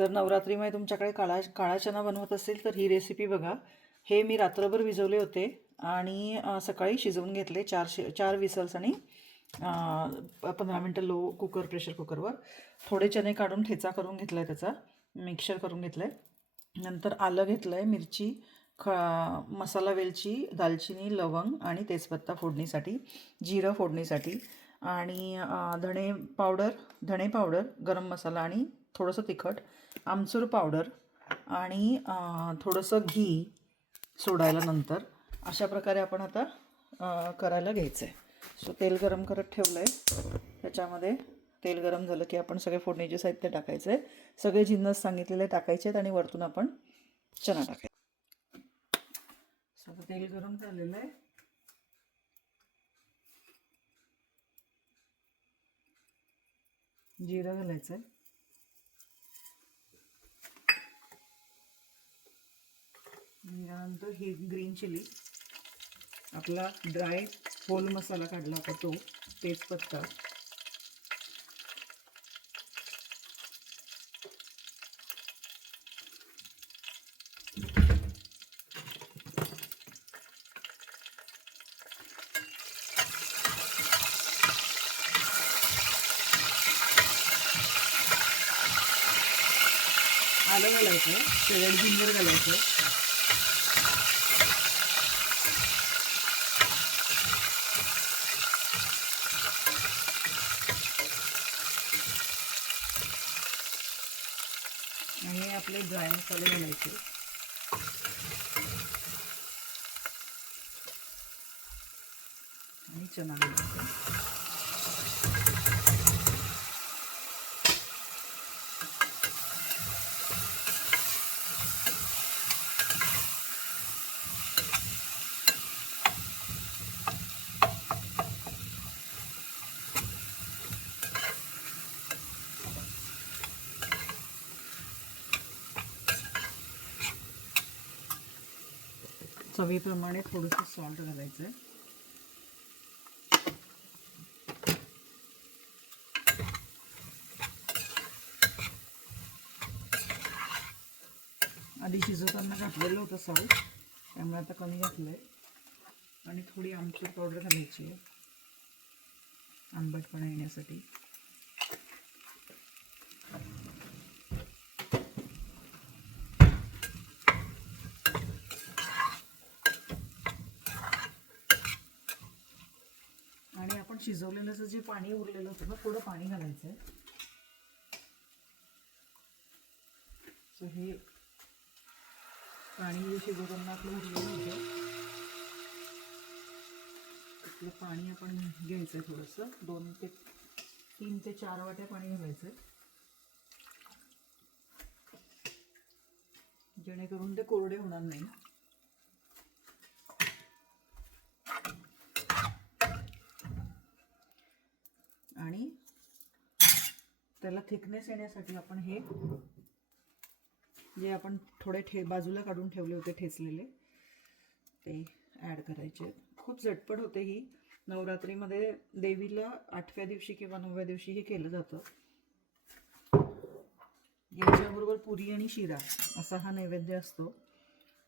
जर नवरात्रीमध्ये तुमच्याकडे काळा चना बनवत असेल तर ही रेसिपी बघा. हे मी रात्रभर भिजवले होते आणि सकाळी शिजवून घेतले 4 विसल्स आणि 15 मिनटं लो कुकर प्रेशर कुकरवर. थोडे चणे काढून ठेचा करून घेतला आहे, त्याचा मिक्सर करून घेतलं आहे. नंतर आलं घेतलं आहे, मिरची, मसाला, वेलची, दालचिनी, लवंग आणि तेजपत्ता फोडणीसाठी, जिरं फोडणीसाठी आणि धणे पावडर, गरम मसाला आणि थोडंसं तिखट, आमचूर पावडर आणि थोडंसं घी सोडायला नंतर. अशा प्रकारे आपण आता करायला घ्यायचं आहे. सो तेल गरम करत ठेवलं आहे. त्याच्यामध्ये तेल गरम झालं की आपण सगळे फोडणीचे साहित्य टाकायचं आहे. सगळे जिन्नस सांगितलेले टाकायचे आहेत आणि वरतून आपण चना टाकायचा. सो तेल गरम झालेलं आहे. जिरं घालायचं आहे. जिऱ्यानंतर ही ग्रीन चिली, आपला ड्राय होल मसाला काढला होता तो, तेजपत्ता, आलं घालायचं, शेड जिंजर घालायचं, आणि आपले ड्राय मसाले घालायचे आणि चना घालायचा. चवीप्रमाणे थोडंसं सॉल्ट घालायचं आहे. आधी शिजवताना घातलेलं होतं सॉल्ट, त्यामुळे आता कमी घातलं आहे. आणि थोडी आमचूर पावडर घालायची आहे आंबटपणा येण्यासाठी. आणि आपण शिजवलेलं जे पाणी उरलेलं होतं ना, थोडं पाणी घालायचं आहे. सो हे पाणी जे शिजवताना आपलं उरलेलं होतं, आपलं पाणी आपण घ्यायचं आहे थोडंसं. 3 ते 4 वाट्या पाणी घालायचं आहे, जेणेकरून ते कोरडे होणार नाही. आणि त्याला थिकनेस येण्यासाठी आपण हे जे आपण थोडे बाजूला काढून ठेवले होते ठेचलेले, ते ॲड करायचे. खूप झटपट होते ही. नवरात्रीमध्ये देवीला 8व्या दिवशी किंवा 9व्या दिवशी हे केलं जातं. याच्याबरोबर पुरी आणि शिरा असा हा नैवेद्य असतो.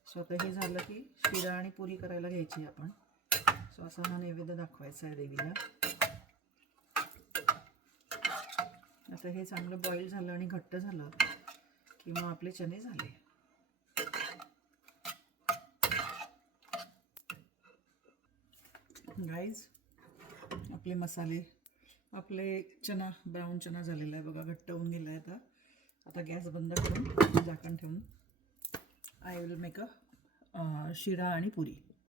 सो आता हे झालं की शिरा आणि पुरी करायला घ्यायची आपण. सो असा हा नैवेद्य दाखवायचा आहे देवीला. आता हे चांगलं बॉईल झालं आणि घट्ट झालं की मग आपले चणे झाले. गाईज, आपले मसाले, आपले चना, ब्राऊन चना झालेला आहे बघा, घट्ट होऊन गेला आहे. आता गॅस बंद करून झाकण ठेवून आय विल मेक अ शिरा आणि पुरी.